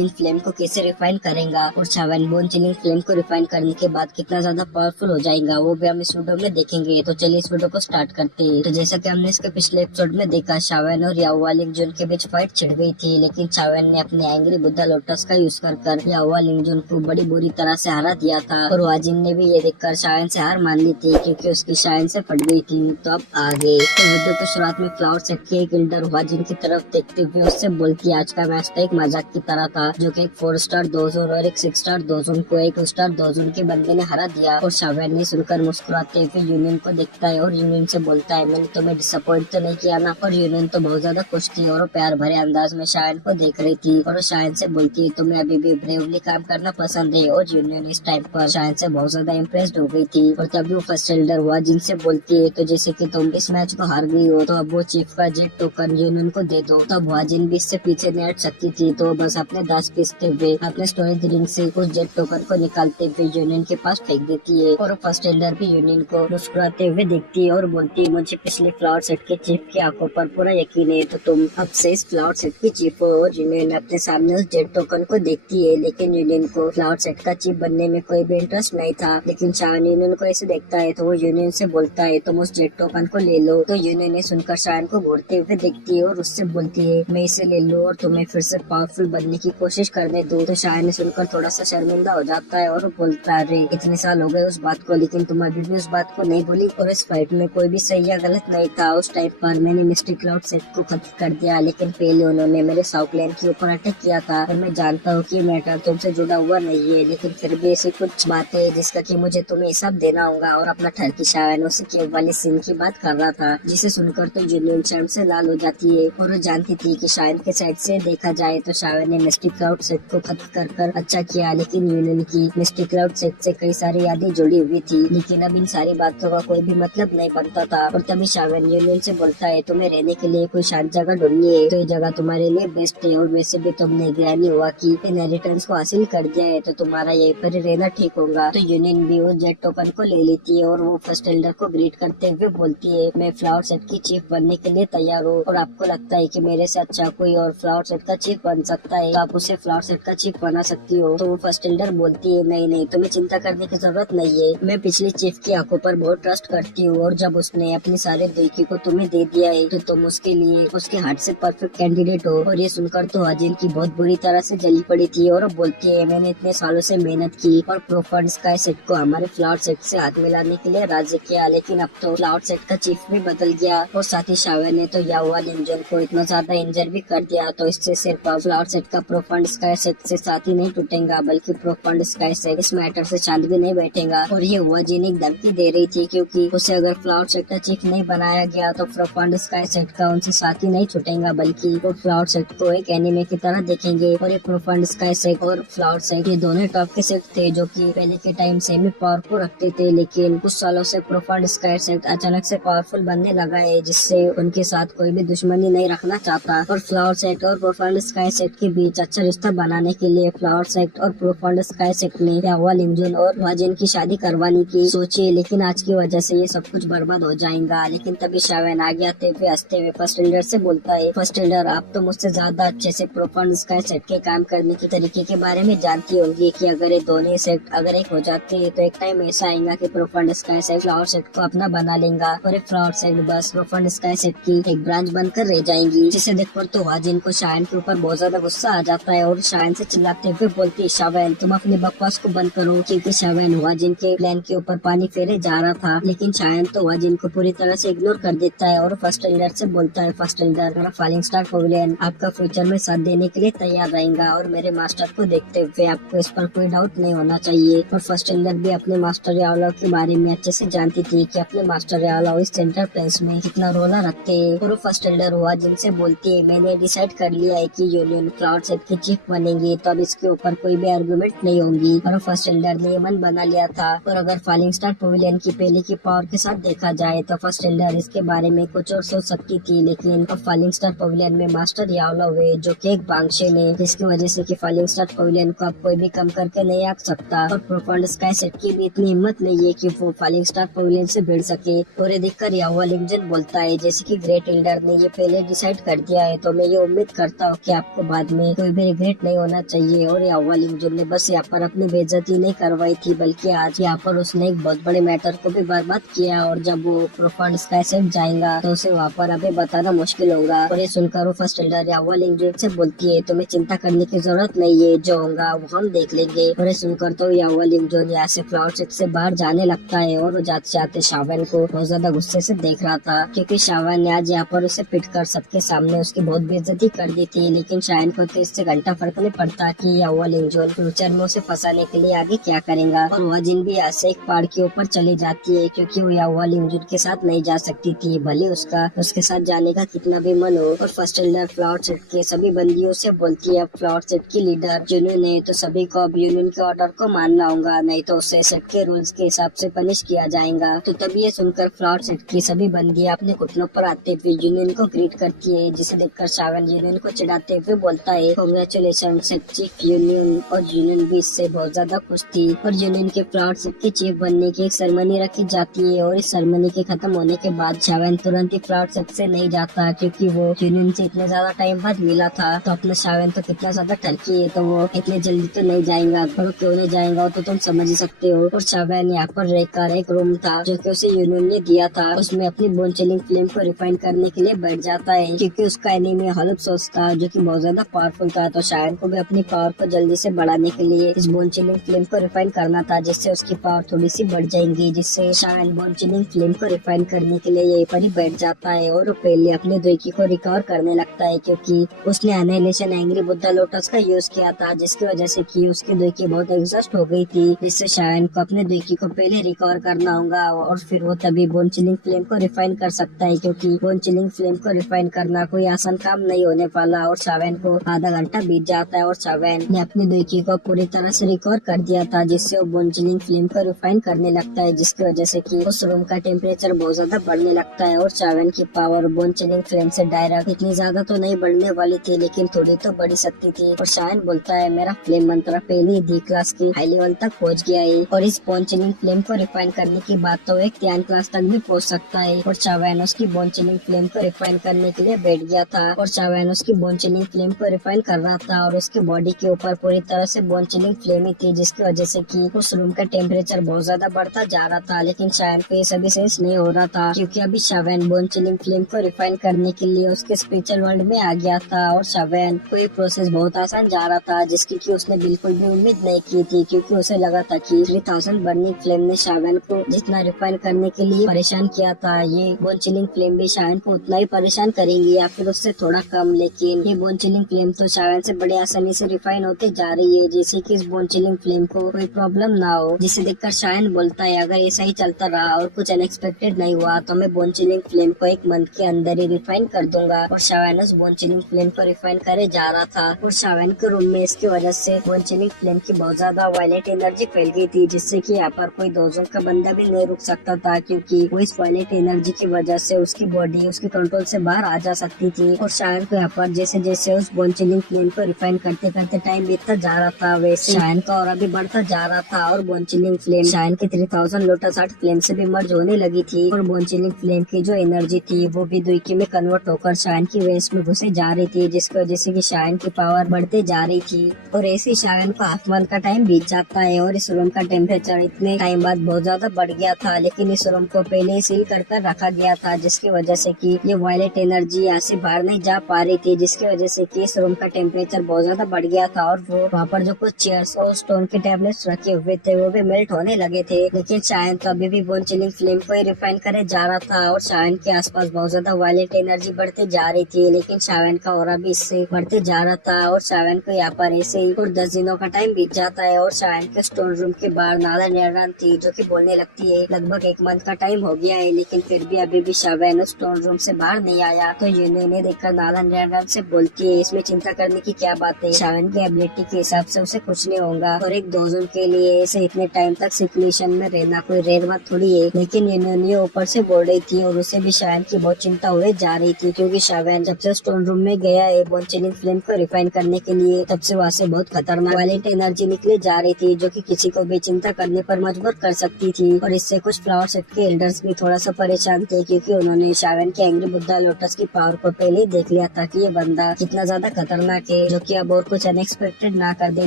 Chilling flame को कैसे refine करेगा और शावन बोन चिलिंग फ्लेम को रिफाइन करने के बाद कितना ज्यादा पावरफुल हो जाएगा वो भी हम इस वीडियो में देखेंगे। तो चलिए इस वीडियो को स्टार्ट करते हैं। तो जैसा कि हमने इसके पिछले एपिसोड में देखा, शावन और याओ लिंगजुन के बीच फाइट छिड़ गई थी, लेकिन शावन ने अपने एंग्री बुद्धा लोटस का यूज कर याओ लिंगजुन को बड़ी बुरी तरह से हरा दिया था और वाजिन ने भी ये देखकर शावन से हार मान ली थी क्योंकि उसकी शाइन से फट गई थी। तो अब आगे तो वीडियो तो शुरुआत में फ्लावर सेट के एक एल्डर वाजिन की तरफ देखते हुए उससे बोलती है आज का मैच तो एक मजाक की तरह था, जो कि एक 4 स्टार दोजोन और एक 6 स्टार दोजोन को एक 2 स्टार दोजोन के बंदे ने हरा दिया। और शावन ने सुनकर मुस्कुराते हुए यूनियन को देखता है और यूनियन से बोलता है मैंने तुम्हें डिसअपॉइंट तो नहीं किया ना। और यूनियन तो बहुत ज्यादा खुश थी और प्यार भरे अंदाज में शायन को देख रही थी और शायन से बोलती है तुम्हें अभी भी ब्रेवली काम करना पसंद है। और यूनियन इस टाइम पर शायन से बहुत ज्यादा इम्प्रेस्ड हो गई थी और तभी वो फर्स्ट एल्डर वाजिन से बोलती है तो जैसे कि तुम इस मैच को हार गई हो तो अब वो चीफ का जेट टोकन यूनियन को दे दो। तब वाजिन भी इससे पीछे नहीं हट सकती थी, तो बस अपने दांत पीसते हुए अपने स्टोरेज रिंग से उस जेट टोकन को निकालते हुए यूनियन के पास फेंक देती है। और फर्स्ट एल्डर भी यूनियन को मुस्कुराते हुए देखती है और बोलती है मुझे पिछले फ्लावर सेट के चीफ की आंखों पर पूरा यकीन है, तो तुम अब से इस फ्लावर सेट की चीफ हो। और यूनियन अपने सामने उस जेट टोकन को देखती है, लेकिन यूनियन को फ्लावर सेट का चीफ बनने में कोई भी इंटरेस्ट नहीं था। लेकिन शायन यूनियन को ऐसे देखता है तो वो यूनियन से बोलता है तुम उस जेट टोकन को ले लो। तो यूनियन ने सुनकर शायन को घूरते हुए देखती है और उससे बोलती है मैं इसे ले लूं और तुम्हें फिर से पावरफुल बनने की कोशिश करने दूं। तो शायन ने सुनकर थोड़ा सा शर्मिंदा हो जाता है और बोलता है अरे इतने साल हो गए उस बात को, लेकिन तुम अभी भी उस बात को नहीं भूली। और इस फाइट में कोई भी सही या गलत नहीं था। उस टाइम पर मैंने मिस्टिक क्लाउड सेट को खत्म कर दिया, लेकिन पहले उन्होंने मेरे साउथ लेन के ऊपर अटैक किया था और मैं जानता हूँ कि मैटर तुमसे जुड़ा हुआ नहीं है, लेकिन फिर भी ऐसी कुछ बात है जिसका कि मुझे तुम्हें हिसाब देना होगा। और अपना ठरकी शायन उसी के वाली सीन की बात कर रहा था, जिसे सुनकर तो यूनियन शर्म से लाल हो जाती है और वो जानती थी कि शायन के साइड से देखा जाए तो शायन ने मिस्टिक क्लाउड सेट को खत्म कर अच्छा किया, लेकिन यूनियन की मिस्टिक क्लाउड सेट से कई सारी यादें जुड़ी हुई थी। लेकिन अब इन सारी बातों का कोई भी मतलब नहीं बनता था। और तभी शायन यूनियन से बोलता है तुम्हें रहने के लिए कोई शांत जगह ढूंढनी है तो ये जगह तुम्हारे लिए बेस्ट है। और वैसे भी तुमने ग्रैमी हुआ की इनहेरिटेंस को हासिल कर दिया है तो तुम्हारा यहीं पर रहना ठीक होगा। तो यूनियन भी वो जेट टोकन को ले लेती है और वो फर्स्ट एल्डर को ग्रीट करते हुए बोलती है मैं फ्लावर सेट की चीफ बनने के लिए तैयार हूँ और आपको लगता है कि मेरे से अच्छा कोई और फ्लावर सेट का चीफ बन सकता है तो आप उसे फ्लावर सेट का चीफ बना सकती हो। तो वो फर्स्ट एल्डर बोलती है नहीं नहीं तुम्हें चिंता करने की जरूरत नहीं है, मैं पिछली चीफ की आंखों पर बहुत ट्रस्ट करती हूँ और जब उसने अपने सारे दुखी को तुम्हें दे दिया है तो तुम उसके लिए उसके हार्ट से परफेक्ट कैंडिडेट हो। और ये सुनकर तो वाजिन की बहुत बुरी तरह से जली पड़ी थी और बोलती है मैंने इतने सालों से मेहनत की और प्रोफर्ड स्काई सेट को हमारे फ्लावर सेट से हाथ मिलाने के लिए राजी किया, लेकिन अब तो फ्लावर सेट का चीफ भी बदल गया। और साथ ही शावन ने तो याओ लिंगजुन को इतना ज्यादा इंजर भी कर दिया, तो इससे सिर्फ फ्लावर सेट का प्रोफंड स्काई सेट से साथ ही नहीं टूटेगा बल्कि प्रोफंड स्काई सेट इस मैटर से चांद भी नहीं बैठेगा। और ये वाजिन एक धमकी दे रही थी क्योंकि उसे अगर फ्लावर सेट का चीफ नहीं बनाया गया तो प्रोफंड स्काई सेट का उनसे साथ ही नहीं छूटेगा बल्कि वो फ्लावर सेट को एक एनिमे की तरह देखेंगे। और ये प्रोफंड स्काई सेट और फ्लावर सेट ये दोनों टॉप के सेट थे जो कि पहले के टाइम से भी पावर को रखते थे, लेकिन कुछ सालों से प्रोफंड स्काई सेट अचानक से पावरफुल बनने लगा है जिससे उनके साथ कोई भी दुश्मनी नहीं रखना चाहता। और फ्लावर सेट और प्रोफंड स्काई सेट के बीच अच्छा रिश्ता बनाने के लिए फ्लावर सेट और प्रोफंड स्काई सेट ने याओ लिंगजुन और वाजिन की शादी करवाने की सोची, लेकिन आज की वजह से ये सब कुछ बर्बाद हो जाएगा। लेकिन तभी शावन आगे आते हुए हंसते हुए फर्स्ट एल्डर से बोलता है फर्स्ट एल्डर आप तो मुझसे ज्यादा अच्छे से प्रोफंड स्काई सेट के काम करने के तरीके के बारे में जानती होंगी कि अगर ये दोनों सेट अगर एक हो जाते हैं तो एक टाइम ऐसा आएगा कि प्रोफंड स्काई सेट फ्लावर सेट को अपना बना लेगा और एक फ्लावर सेट बस प्रोफंड स्काई सेट की एक ब्रांच बनकर रह जाएंगी। जिसे देखकर तो वाजिन को शायन के ऊपर बहुत ज्यादा गुस्सा आ जाता है और शायन से चिल्लाते हुए बोलती है शावन तुम अपनी बकवास को बंद करो, क्योंकि शावन वाजिन के प्लान के ऊपर पानी फेरे जा रहा था। लेकिन शायन तो वाजिन को पूरी तरह से इग्नोर कर देता है और फर्स्ट एल्डर से बोलता है फर्स्ट एल्डर मेरा फॉलिंग स्टार पवेलियन आपका फ्यूचर में साथ देने के लिए तैयार रहेगा और मेरे मास्टर को देखते हुए आपको इस पर कोई डाउट नहीं होना चाहिए। और फर्स्ट एल्डर भी अपने मास्टर याओ के बारे में अच्छे से जानती थी कि अपने मास्टर याओ इस सेंटर प्लेस में कितना रोला रखते हैं। और फर्स्ट एल्डर वाजिन से बोलती है मैंने डिसाइड कर लिया है कि यूनियन फ्लावर सेट के चीफ बनेंगे तो अब इसके ऊपर कोई भी आर्गुमेंट नहीं होगी। और फर्स्ट एल्डर ने मन बना लिया था। और अगर फॉलिंग स्टार पवेलियन की पहले की पावर के साथ देखा जाए तो फर्स्ट एल्डर इसके बारे में कुछ और सोच सकती थी, लेकिन अब फॉलिंग स्टार पवेलियन में मास्टर याओ है जो कि एक बांगशेन है, जिसकी वजह से कि फॉलिंग स्टार पवेलियन को अब कोई भी कम करके नहीं आ सकता। और प्रोफंड स्काई सेट की भी इतनी हिम्मत नहीं है कि वो फॉलिंग स्टार पवेलियन से भिड़ सके। और ये देखकर याओ लिंगजुन बोलता है जैसे कि ग्रेट एल्डर ने ये पहले डिसाइड कर दिया है तो मैं ये उम्मीद करता हूँ कि आपको बाद में कोई भी रिग्रेट नहीं होना चाहिए। और अव्वा लिंगजुन ने बस यहाँ पर अपनी बेइज्जती नहीं करवाई थी, बल्कि आज यहाँ पर उसने एक बहुत बड़े मैटर को भी बर्बाद किया। और जब वो प्रोफांड स्काई सेट जाएगा तो उसे वहाँ पर अभी बताना मुश्किल होगा। और ये सुनकर वो फर्स्ट एल्डर अव्वा लिंगजुन से बोलती है, तुम्हें चिंता करने की जरूरत नहीं है, जो होगा वो हम देख लेंगे। और ये सुनकर तो अव्वा लिंगजुन यहाँ से फ्लावर सिटी से बाहर जाने लगता है। और वो जाते जाते शावन को बहुत ज्यादा गुस्से से देख रहा था, क्योंकि शावन ने आज यहाँ पर उसे पिट कर सबके सामने उसकी बहुत बेइज्जती कर दी थी। लेकिन शावन को तो इससे घंटा फर्क नहीं पड़ता कि अव्वा लिंगजुन फ्यूचर में उसे फंसाने के लिए आगे क्या करेगा। और वह जिन भी यहाँ से एक पहाड़ के ऊपर चली जाती है, क्योंकि वो अव्वा लिंगजुन के साथ नहीं जा सकती थी, भले उसके साथ जाने का कितना भी मन हो। और फर्स्ट एल्डर फ्लावर सेट के सभी बंदियों से बोलती है, फ्लावर सेट की लीडर यूनियन है तो सभी को अब यूनियन के ऑर्डर को मानना होगा, नहीं तो उसे सेट के रूल्स के हिसाब से पनिश किया जाएगा। तो तभी ये सुनकर फ्लावर सेट की सभी बंदियां अपने घुटनों पर आते हुए यूनियन को ग्रीट करती है, जिसे देखकर शावन यूनियन को चिढ़ाते हुए बोलता है, कांग्रेचुलेशन सेट चीफ यूनियन। और यूनियन भी इससे बहुत ज्यादा खुश थी। और यूनियन के फ्लावर सेट के चीफ बनने की एक सेरेमनी रखी जाती है। और इस सेरेमनी के खत्म होने के बाद शावन तुरंत ही फ्लावर सेट से नहीं जाता, क्योंकि वो यूनियन से इतने ज्यादा टाइम बाद मिला था। तो अपना शावन तो कितना ज्यादा टर्की है, तो वो इतने जल्दी तो नहीं जाएगा। और क्यों नहीं जाएगा तो तुम समझ ही सकते हो। और शावन यहाँ पर रहकर एक रूम था जो कि उसे यूनियन ने दिया था, उसमें अपनी बोन चिलिंग फ्लेम को रिफाइन करने के लिए बैठ जाता है, क्योंकि उसका एनिमी हॉलिप सोर्स था जो कि बहुत ज्यादा पावरफुल था। तो शावन को भी अपनी पावर को जल्दी से बढ़ाने के लिए इस बोन चिलिंग फ्लेम को रिफाइन करना था, जिससे उसकी पावर थोड़ी सी बढ़ जाएंगी। जिससे शावन बोन चिलिंग फ्लेम को रिफाइन करने के लिए यहीं पर ही बैठ जाता है। और पहले अपने दोइकी को रिकवर करने लगता है, क्योंकि उसने एनाइलेशन एंग्री बुद्धा लोटस का यूज किया था, जिसकी वजह से कि उसकी दोइकी बहुत एग्जॉस्ट हो गई थी। जिससे शावन को अपने दोइकी को पहले रिकवर करना होगा, और फिर वो तभी बोन चिलिंग फ्लेम को रिफाइन कर सकता है, क्योंकि बोन चिलिंग फ्लेम को रिफाइन करना कोई आसान काम नहीं होने वाला। और शावन को आधा घंटा बीत जाता है और शावन ने अपनी दोइकी को पूरी तरह से रिकवर कर दिया था, जिससे वो बोन चिलिंग फ्लेम को रिफाइन करने लगता है, जिसकी वजह से कि उस रूम का टेम्परेचर बहुत ज्यादा बढ़ने लगता है। और शावन की पावर बोन चिलिंग फ्लेम से डायरेक्ट इतनी ज्यादा तो नहीं बढ़ने वाली थी, लेकिन थोड़ी तो बढ़ सकती थी। और शावन बोलता है, मेरा फ्लेम मंत्र पहले डी क्लास की हाई लेवल तक पहुंच गया है, और इस बोन चिलिंग फ्लेम को रिफाइन करने की बात तो एक ध्यान क्लास तक भी पहुंच सकता है। और शावन उसकी बोन चिलिंग फ्लेम को रिफाइन करने के लिए बैठ गया था। और शावन उसकी बोन चिलिंग फ्लेम को रिफाइन कर रहा था, और उसके बॉडी के ऊपर पूरी तरह से बोन चिलिंग फ्लेम ही थी, जिसकी वजह से कि उस रूम का टेम्परेचर बहुत ज्यादा बढ़ता जा रहा था। लेकिन शावन को ये सभी सेंस नहीं हो रहा था, क्योंकि अभी शावन बोन चिलिंग फ्लेम को रिफाइन करने के लिए उसके स्पिरिचुअल वर्ल्ड में आ गया था। और शावन को ये प्रोसेस बहुत आसान जा रहा था, जिसकी कि उसने बिल्कुल भी उम्मीद नहीं की थी, क्योंकि उसे लगा था कि 3000 बर्निंग फ्लेम ने शावन को जितना रिफाइन करने के लिए परेशान किया था, ये बोन चिलिंग फ्लेम भी शावन को उतना ही परेशान करेंगी, या फिर उससे थोड़ा कम। लेकिन ये बोन चिलिंग फ्लेम तो शावन से बड़े आसानी से रिफाइन होते जा रही है, जैसे कि इस बोन चिलिंग फ्लेम को कोई प्रॉब्लम ना हो। जिसे देखकर शावन बोलता है, अगर ऐसा ही चलता रहा और कुछ अनएक्सपेक्टेड नहीं हुआ तो मैं बोन चिलिंग फ्लेम को 1 मंथ के अंदर ही रिफाइन कर दूंगा। और शावन उस बोन चिलिंग फ्लेम को रिफाइन करे जा रहा था। और शावन के रूम में इसकी वजह से बोन चिलिंग फ्लेम की बहुत ज्यादा वायलेट एनर्जी फैल गई थी, जिससे कि यहाँ पर कोई दोजों का बंदा भी नहीं रुक सकता था, क्योंकि वो इस वायलेट एनर्जी की वजह से उसकी बॉडी उसके कंट्रोल से बाहर आ जा सकती थी। और शावन को यहाँ पर जैसे जैसे उस बोन चिलिंग फ्लेम को रिफाइन करते करते टाइम बीतता जा रहा था, वैसे शावन का ऑरा भी बढ़ता जा रहा था। और बोन चिलिंग फ्लेम शावन के 3000 लोटस आर्ट फ्लेम से भी मर्ज होने लगी थी। और बोन चिलिंग फ्लेम की जो एनर्जी थी वो भी दुइकी में कन्वर्ट होकर शावन की वेस्ट में घुसे जा रही थी, जिसकी वजह से कि शावन की पावर बढ़ते जा रही थी। और ऐसे शावन को हाफ मंथ का टाइम बीत जाता है। और इस रूम का टेम्परेचर इतने टाइम बाद बहुत ज्यादा बढ़ गया था, लेकिन इस रूम को पहले ही सील कर रखा गया था, जिसकी वजह से कि ये वायलेट एनर्जी यहाँ से बाहर नहीं जा पा रही थी, जिसकी वजह से कि इस रूम का टेम्परेचर बहुत ज्यादा बढ़ गया था। और वो वहाँ पर जो कुछ चेयर्स और स्टोन के टैबलेट्स रखे हुए थे वो भी मेल्ट होने लगे थे। लेकिन शावन तो अभी भी बोन चिलिंग फ्लेम को ही रिफाइन करे जा रहा था। और शावन के आसपास बहुत ज्यादा वायलेट एनर्जी बढ़ते जा रही थी, लेकिन शावन का ऑरा भी इससे बढ़ते जा रहा था। और शावन को यहाँ पर ऐसे ही और 10 दिनों का टाइम बीत जाता है। और शावन के स्टोन रूम के बाहर नाला नियरान थी, जो कि बोलने लगती है, लगभग 1 मंथ का टाइम हो गया है, लेकिन फिर भी अभी भी शावन स्टोन रूम से बाहर नहीं आया। तो यूनियन ने देखकर नाला नियरान से बोलती है, इसमें चिंता करने की क्या बात है, शावन की एबिलिटी के हिसाब से उसे कुछ नहीं होगा। और एक दोजन के लिए ऐसे इतने टाइम तक सिचुएशन में रहना कोई रेयर बात थोड़ी है। लेकिन यूनियन ऊपर से बोल रही थी, और उसे भी शावन की बहुत चिंता हुए जा रही थी, क्योंकि शावन जब से स्टोन रूम में गया है बोन चिलिंग फ्लेम को रिफाइन करने के लिए, तब से वहाँ से बहुत खतरनाक वायलेट एनर्जी निकले जा रही थी, जो कि किसी को भी चिंता करने पर मजबूर कर सकती थी। और इससे कुछ फ्लावर सेट के एल्डर्स भी थोड़ा सा परेशान थे, क्योंकि उन्होंने शावन के एंग्री बुद्धा लोटस की पावर को पहले ही देख लिया था कि ये बंदा कितना ज्यादा खतरनाक है। जो कि अब और कुछ अनएक्सपेक्टेड ना कर दे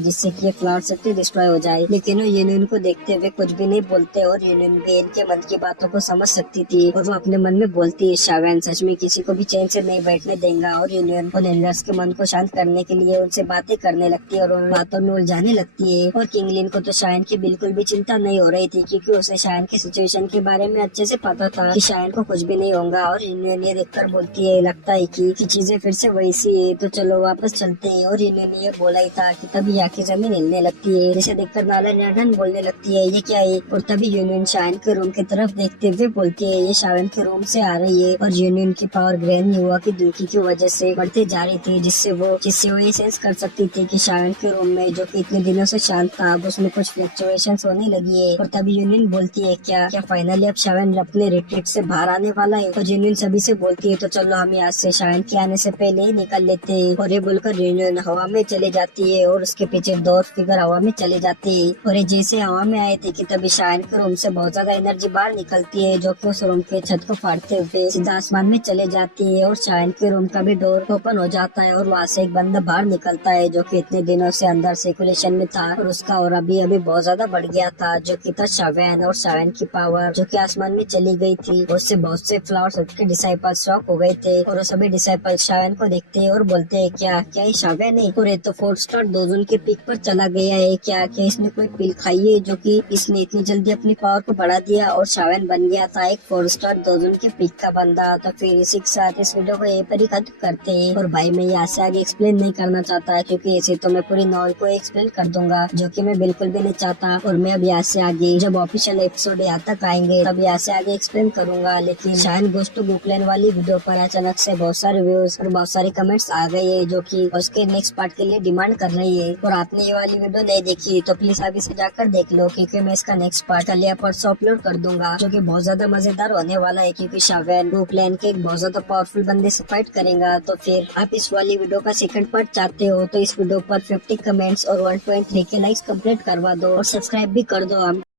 जिससे कि ये फ्लावर सिटी डिस्ट्रॉय हो जाए। लेकिन वो यूनियन को देखते हुए कुछ भी नहीं बोलते और यूनियन भी इनके मन की बातों को समझ सकती थी और वो अपने मन में बोलती है शावेन सच में किसी को भी चैन से नहीं बैठने देगा। और यूनियन उन एल्डर्स के मन को शांत करने के लिए उनसे बातें करने लगती है और उन बातों में उलझाने लगती है। और किंगलिन को तो शायन की बिल्कुल भी चिंता नहीं हो रही थी क्योंकि उसे शायन की सिचुएशन के बारे में अच्छे से पता था कि शायन को कुछ भी नहीं होगा। और यूनियन ये देखकर बोलती है लगता है कि चीजें फिर से वैसी है तो चलो वापस चलते हैं। और यूनियन ये बोला ही था कि तभी आके जमीन हिलने लगती है जिसे देखकर नाला नाडन बोलने लगती है ये क्या है। और तभी यूनियन शायन के रूम की तरफ देखते हुए बोलती है ये शायन के रूम से आ रही है। और यूनियन की पावर ग्रैंड युवा की दुखी की वजह से बढ़ती जा रही थी जिससे वो ये सेंस कर सकती थी कि शायन के रूम में जो कि इतने दिनों से शांत था अब उसमें कुछ फ्लक्चुएशन होने लगी है। और तभी यूनियन बोलती है क्या फाइनली अब शायन अपने रिट्रीट से बाहर आने वाला है। और यूनियन सभी से बोलती है तो चलो हम यहाँ से शायन के आने से पहले ही निकल लेते हैं। और ये बोलकर यूनियन हवा में चले जाती है और उसके पीछे दो फिगर हवा में चले जाते हैं। और ये जैसे हवा में आए थे कि तभी शायन के रूम से बहुत ज्यादा एनर्जी बाहर निकलती है जो कि उस रूम के छत को फाड़ते हुए सीधा आसमान में चले जाती है। और शायन के रूम का भी डोर ओपन हो जाता है और वहाँ से एक बंदा बाहर निकलता है जो कि इतने दिनों से अंदर सर्कुलेशन में था और उसका और अभी बहुत ज्यादा बढ़ गया था जो कि था शावेन। और शावेन की पावर जो कि आसमान में चली गई थी उससे बहुत से फ्लावर्स के डिसाइपल्स शॉक हो गए थे। और वो सभी डिसाइपल शावेन को देखते हैं और बोलते हैं क्या ये शावेन है। और ये तो 4 स्टार दोजन के पीक पर चला गया है। क्या इसने कोई पिल खाई है जो कि इसने इतनी जल्दी अपनी पावर को बढ़ा दिया और शावेन बन गया था एक 4 स्टार दोजन के पीक का बंदा। तो फिर इसी के साथ इस वीडियो को यहीं पर ही खत्म करते हैं। और भाई मैं यहाँ से आगे एक्सप्लेन नहीं करना चाहता है क्योंकि ऐसे तो मैं पूरी नॉवल को एक्सप्लेन कर दूंगा जो कि मैं बिल्कुल भी नहीं चाहता। और मैं अब यहाँ से आगे जब ऑफिशियल एपिसोड यहाँ तक आएंगे तब यहाँ से आगे एक्सप्लेन करूंगा। लेकिन शायन गोस टू बुकलैंड वाली वीडियो पर अचानक से बहुत सारे व्यूज और बहुत सारे कमेंट्स आ गए है जो कि उसके नेक्स्ट पार्ट के लिए डिमांड कर रही है। और आपने ये वाली वीडियो नहीं देखी तो प्लीज अभी से जाकर देख लो क्योंकि मैं इसका नेक्स्ट पार्ट कल या परसों अपलोड कर दूंगा जो कि बहुत ज्यादा मजेदार होने वाला है क्योंकि शावेन बुकलैंड के एक बहुत ज्यादा पावरफुल बंदे से फाइट करेगा। तो फिर आप इस वाली वीडियो का सेकंड पार्ट चाहते हो तो इस वीडियो पर 50 कमेंट्स और 1.3 के लाइक्स कंप्लीट करवा दो और सब्सक्राइब भी कर दो।